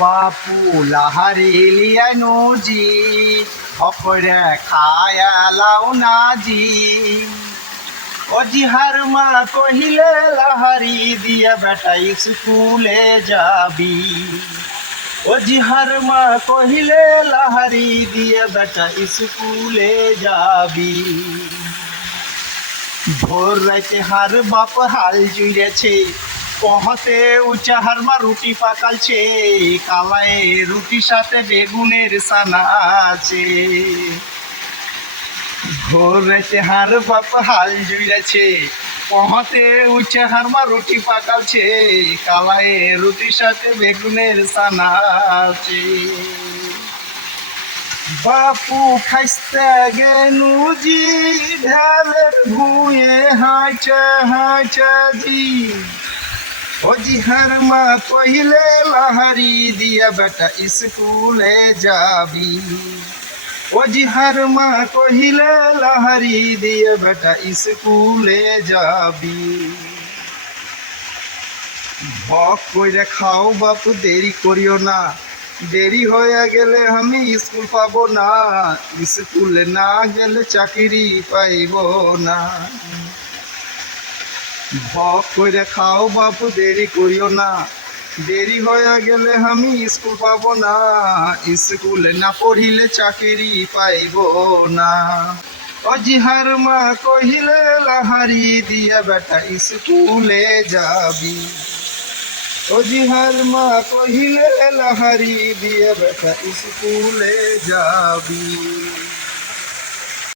বাপু লাহারি লিয়ানো জি, অপরে খায়া লাও না জি অজিহার মা কহিলে, লাহারি দিয়ে বেটা স্কুলে যাবি। অজিহার মা কহিলে, লাহারি দিয়ে বেটা স্কুলে যাবি। ভোর রাতে হার বাপ হাল জুড়েছে পহতে উঁচা হারমা রুটি পাকালছে, কালায় রুটির সাথে বেগুনের সানা আছে। ভোর রাতে হার বাপ হাল জুড়েছে, পহতে উঁচা হারমা রুটি পাকালছে, কালায় রুটির সাথে বেগুনের সানা আছে। বাপু খাইতে গেনু জি, ঢালের ভুয়ে হাঁচা হাঁচা জি। ও জি হার মা কহিলে, লাহারি দিয়া বেটা স্কুলে যাবি। ও জি হার মা কহিলে, লাহারি দিয়া বেটা স্কুলে যাবি। বক কইরা খাও বাপু, দেরি করিও না। দেরি হয়ে গেলে আমি স্কুল পাবো না। স্কুলে না গেলে চাকরি পাইব না। বক করে খাও বাপু, দেরি করিও না। দেরি হয়ে গেলে আমি স্কুল পাব না, স্কুলে না পড়িলে চাকরি পাইব না। অজিহার মা কহিলে, লাহারি দিয়া বেটা, স্কুলে যাবি। অজিহার মা কহিলে, লাহারি দিয়ে বেটা, স্কুলে যাবি।